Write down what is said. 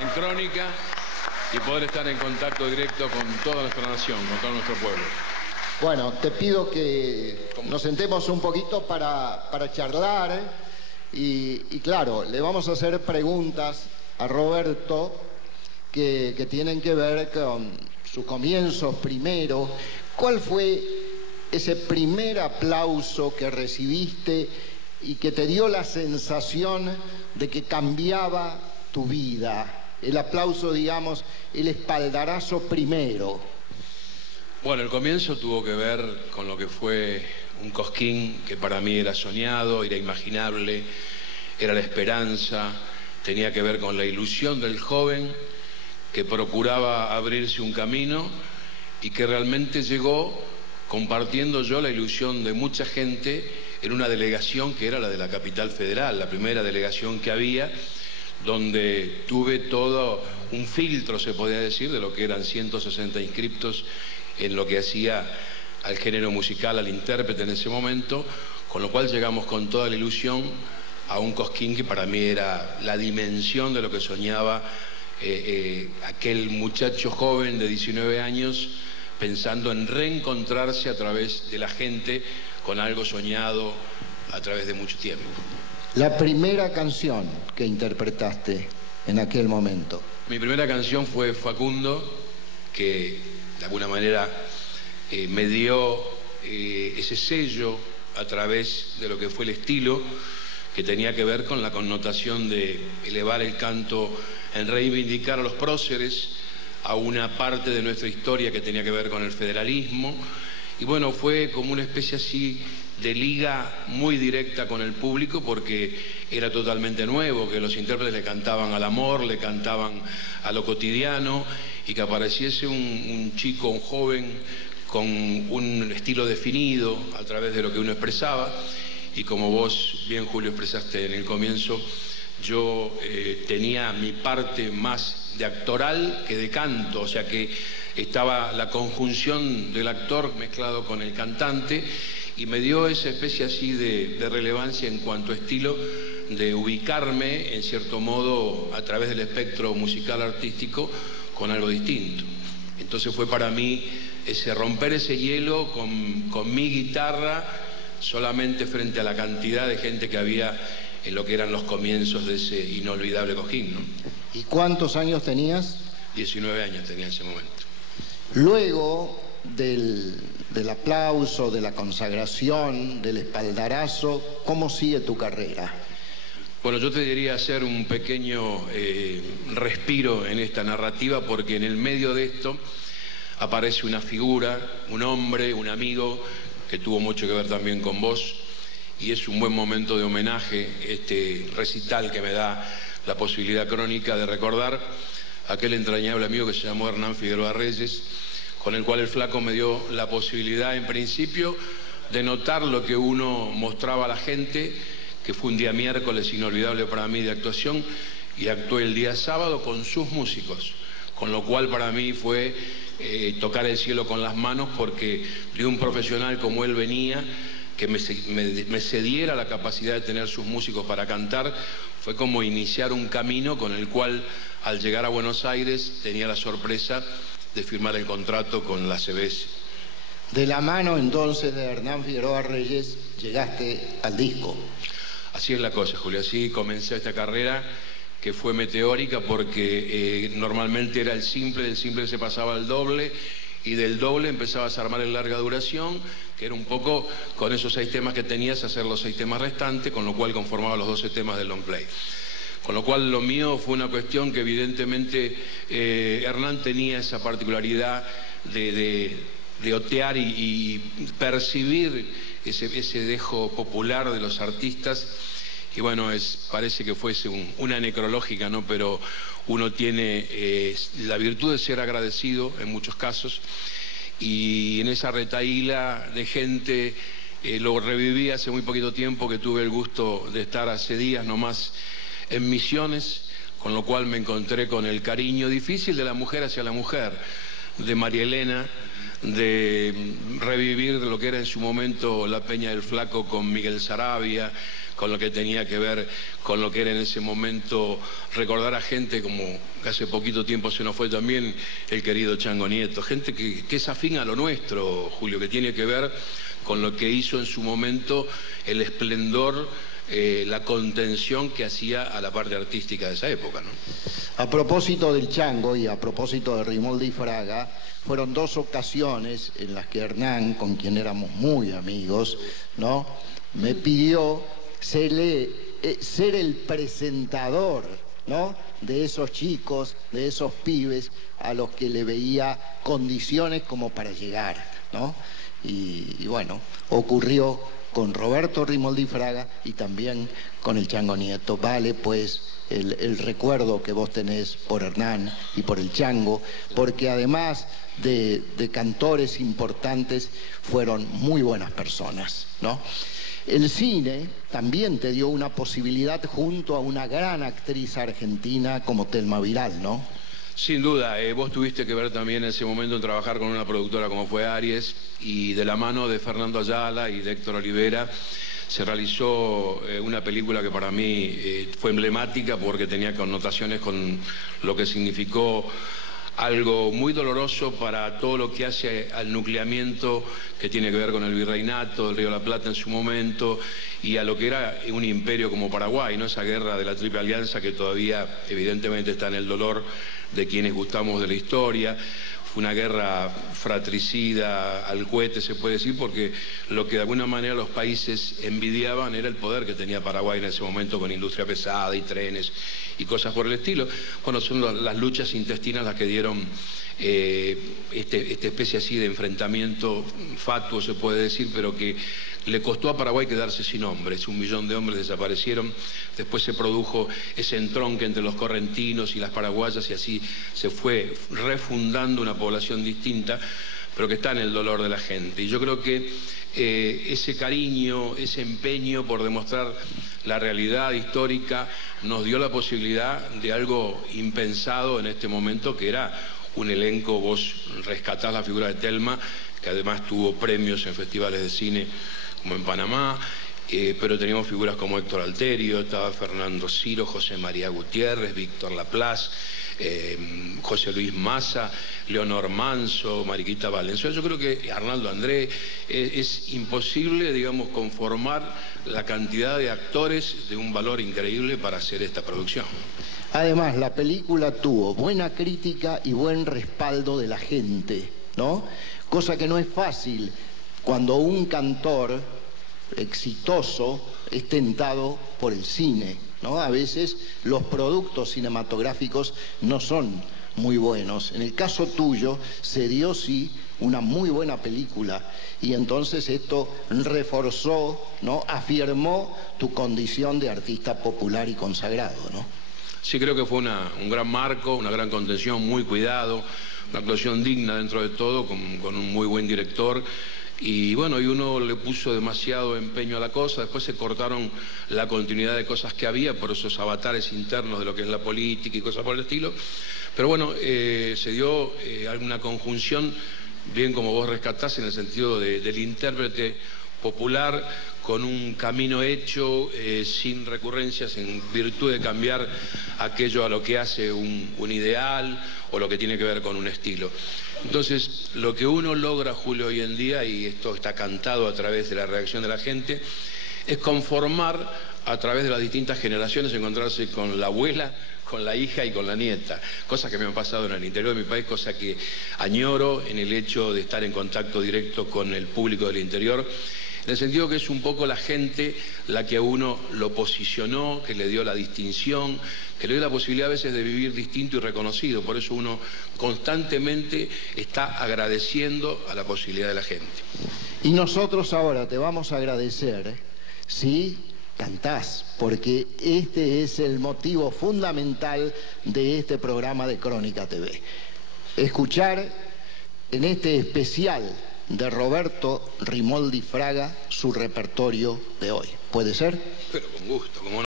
en Crónica y poder estar en contacto directo con toda nuestra nación, con todo nuestro pueblo. Bueno, te pido que nos sentemos un poquito para charlar y claro, le vamos a hacer preguntas a Roberto que tienen que ver con sus comienzos primero. ¿Cuál fue ese primer aplauso que recibiste y que te dio la sensación de que cambiaba tu vida? El aplauso, digamos, el espaldarazo primero. Bueno, el comienzo tuvo que ver con lo que fue un Cosquín que para mí era soñado, era imaginable, era la esperanza, tenía que ver con la ilusión del joven que procuraba abrirse un camino y que realmente llegó compartiendo yo la ilusión de mucha gente en una delegación que era la de la capital federal, la primera delegación que había, donde tuve todo un filtro, se podía decir, de lo que eran 160 inscriptos en lo que hacía al género musical, al intérprete en ese momento, con lo cual llegamos con toda la ilusión a un Cosquín que para mí era la dimensión de lo que soñaba aquel muchacho joven de 19 años, pensando en reencontrarse a través de la gente con algo soñado a través de mucho tiempo. La primera canción que interpretaste en aquel momento. Mi primera canción fue Facundo, que de alguna manera me dio ese sello a través de lo que fue el estilo, que tenía que ver con la connotación de elevar el canto en reivindicar a los próceres, a una parte de nuestra historia que tenía que ver con el federalismo. Y bueno, fue como una especie así de liga muy directa con el público, porque era totalmente nuevo, que los intérpretes le cantaban al amor, le cantaban a lo cotidiano, y que apareciese un chico, un joven, con un estilo definido a través de lo que uno expresaba. Y como vos bien, Julio, expresaste en el comienzo, yo tenía mi parte más de actoral que de canto, o sea que estaba la conjunción del actor mezclado con el cantante, y me dio esa especie así de relevancia en cuanto a estilo, de ubicarme en cierto modo a través del espectro musical artístico con algo distinto. Entonces fue para mí ese romper ese hielo con mi guitarra, solamente frente a la cantidad de gente que había en lo que eran los comienzos de ese inolvidable Cosquín, ¿no? ¿Y cuántos años tenías? 19 años tenía en ese momento. Luego del aplauso, de la consagración, del espaldarazo, ¿cómo sigue tu carrera? Bueno, yo te diría hacer un pequeño respiro en esta narrativa, porque en el medio de esto aparece una figura, un hombre, un amigo, que tuvo mucho que ver también con vos, y es un buen momento de homenaje, este recital que me da la posibilidad Crónica de recordar a aquel entrañable amigo que se llamó Hernán Figueroa Reyes, con el cual el Flaco me dio la posibilidad, en principio, de notar lo que uno mostraba a la gente, que fue un día miércoles inolvidable para mí de actuación, y actué el día sábado con sus músicos, con lo cual para mí fue tocar el cielo con las manos, porque de un profesional como él venía, que me cediera la capacidad de tener sus músicos para cantar, fue como iniciar un camino con el cual, al llegar a Buenos Aires, tenía la sorpresa de firmar el contrato con la CBS. De la mano entonces de Hernán Figueroa Reyes llegaste al disco. Así es la cosa, Julio, así comencé esta carrera, que fue meteórica, porque normalmente era el simple se pasaba al doble, y del doble empezabas a armar el larga duración, que era un poco con esos 6 temas que tenías, hacer los 6 temas restantes, con lo cual conformaba los 12 temas del long play. Con lo cual lo mío fue una cuestión que evidentemente Hernán tenía esa particularidad de otear y percibir ese dejo popular de los artistas. Y bueno, parece que fuese una necrológica, ¿no? Pero uno tiene la virtud de ser agradecido en muchos casos, y en esa retahíla de gente lo reviví hace muy poquito tiempo, que tuve el gusto de estar hace días nomás en Misiones, con lo cual me encontré con el cariño difícil de la mujer hacia la mujer, de María Elena, de revivir lo que era en su momento la Peña del Flaco con Miguel Saravia, con lo que tenía que ver con lo que era en ese momento recordar a gente como que hace poquito tiempo se nos fue también el querido Chango Nieto, gente que es afín a lo nuestro, Julio, que tiene que ver con lo que hizo en su momento el esplendor, la contención que hacía a la parte artística de esa época, ¿no? A propósito del Chango y a propósito de Rimoldi y Fraga, fueron 2 ocasiones en las que Hernán, con quien éramos muy amigos, ¿no?, me pidió ser el presentador, ¿no?, de esos chicos, de esos pibes a los que le veía condiciones como para llegar, ¿no? Y bueno, ocurrió con Roberto Rimoldi Fraga y también con el Chango Nieto. Vale pues el recuerdo que vos tenés por Hernán y por el Chango, porque además de cantores importantes fueron muy buenas personas, ¿no? El cine también te dio una posibilidad junto a una gran actriz argentina como Thelma Viral, ¿no? Sin duda, vos tuviste que ver también en ese momento en trabajar con una productora como fue Aries, y de la mano de Fernando Ayala y de Héctor Olivera se realizó una película que para mí fue emblemática porque tenía connotaciones con lo que significó algo muy doloroso para todo lo que hace al nucleamiento que tiene que ver con el virreinato del Río de la Plata en su momento y a lo que era un imperio como Paraguay, ¿no? Esa guerra de la Triple Alianza que todavía evidentemente está en el dolor de quienes gustamos de la historia. Fue una guerra fratricida, al cohete se puede decir, porque lo que de alguna manera los países envidiaban era el poder que tenía Paraguay en ese momento con industria pesada y trenes y cosas por el estilo. Bueno, son las luchas intestinas las que dieron esta especie así de enfrentamiento fatuo, se puede decir, pero que le costó a Paraguay quedarse sin hombres. 1 millón de hombres desaparecieron. Después se produjo ese entronque entre los correntinos y las paraguayas y así se fue refundando una población distinta, pero que está en el dolor de la gente. Y yo creo que ese cariño, ese empeño por demostrar la realidad histórica nos dio la posibilidad de algo impensado en este momento, que era un elenco. Vos rescatás la figura de Thelma, que además tuvo premios en festivales de cine como en Panamá, pero teníamos figuras como Héctor Alterio, estaba Fernando Ciro, José María Gutiérrez, Víctor Laplace, José Luis Massa, Leonor Manso, Mariquita Valenzuela. Yo creo que Arnaldo André, es imposible, digamos, conformar la cantidad de actores de un valor increíble para hacer esta producción. Además, la película tuvo buena crítica y buen respaldo de la gente, ¿no? Cosa que no es fácil cuando un cantor exitoso es tentado por el cine, ¿no? A veces los productos cinematográficos no son muy buenos. En el caso tuyo se dio sí una muy buena película y entonces esto reforzó, ¿no?, afirmó tu condición de artista popular y consagrado, ¿no? Sí, creo que fue un gran marco, una gran contención, muy cuidado, una actuación digna dentro de todo, con un muy buen director. Y bueno, y uno le puso demasiado empeño a la cosa, después se cortaron la continuidad de cosas que había por esos avatares internos de lo que es la política y cosas por el estilo. Pero bueno, se dio alguna conjunción, bien como vos rescatás, en el sentido del intérprete popular, con un camino hecho, sin recurrencias, en virtud de cambiar aquello a lo que hace un ideal o lo que tiene que ver con un estilo. Entonces, lo que uno logra, Julio, hoy en día, y esto está cantado a través de la reacción de la gente, es conformar a través de las distintas generaciones, encontrarse con la abuela, con la hija y con la nieta, cosas que me han pasado en el interior de mi país, cosa que añoro en el hecho de estar en contacto directo con el público del interior, en el sentido que es un poco la gente la que a uno lo posicionó, que le dio la distinción, que le dio la posibilidad a veces de vivir distinto y reconocido. Por eso uno constantemente está agradeciendo a la posibilidad de la gente. Y nosotros ahora te vamos a agradecer, ¿sí?, cantás, porque este es el motivo fundamental de este programa de Crónica TV. Escuchar en este especial de Roberto Rimoldi Fraga su repertorio de hoy. ¿Puede ser? Pero con gusto, como no.